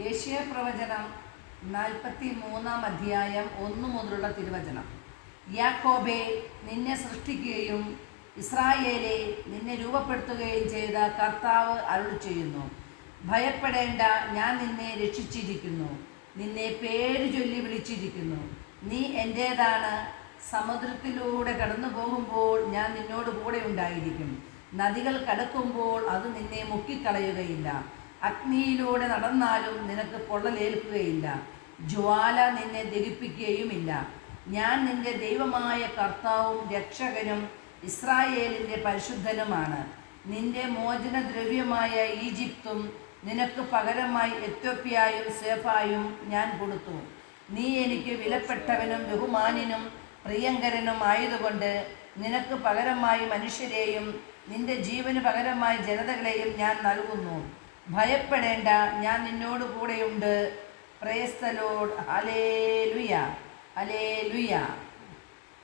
യേശയ്യാപ്രവചനം 43-ാം അധ്യായം 1 മുതലുള്ള തിരുവചനം. യാക്കോബേ, നിന്നെ സൃഷ്ടിക്കുകയും ഇസ്രായേലേ, നിന്നെ രൂപപ്പെടുത്തുകയും ചെയ്ത കർത്താവ് അരുളിച്ചെയ്യുന്നു, ഭയപ്പെടേണ്ട, ഞാൻ നിന്നെ രക്ഷിച്ചിരിക്കുന്നു, നിന്നെ പേര് ചൊല്ലി വിളിച്ചിരിക്കുന്നു, നീ എൻ്റേതാണ്. സമുദ്രത്തിലൂടെ കടന്നു പോകുമ്പോൾ ഞാൻ നിന്നോട് കൂടെ ഉണ്ടായിരിക്കും, നദികൾ കടക്കുമ്പോൾ അത് നിന്നെ മുക്കിക്കളയുകയില്ല, അഗ്നിയിലൂടെ നടന്നാലും നിനക്ക് പൊള്ളലേൽക്കുകയില്ല, ജ്വാല നിന്നെ ദഹിപ്പിക്കുകയുമില്ല. ഞാൻ നിന്റെ ദൈവമായ കർത്താവും രക്ഷകനും ഇസ്രായേലിൻ്റെ പരിശുദ്ധനുമാണ്. നിന്റെ മോചനദ്രവ്യമായ ഈജിപ്തും നിനക്ക് പകരമായി എത്യോപ്യയും സേഫായും ഞാൻ കൊടുത്തു. നീ എനിക്ക് വിലപ്പെട്ടവനും ബഹുമാന്യനും പ്രിയങ്കരനും ആയതുകൊണ്ട് നിനക്ക് പകരമായി മനുഷ്യരെയും നിന്റെ ജീവന് പകരമായി ജനതകളെയും ഞാൻ നൽകുന്നു. ഭയപ്പെടേണ്ട, ഞാൻ നിന്നോട് കൂടെയുണ്ട്. Praise the Lord. Hallelujah, hallelujah.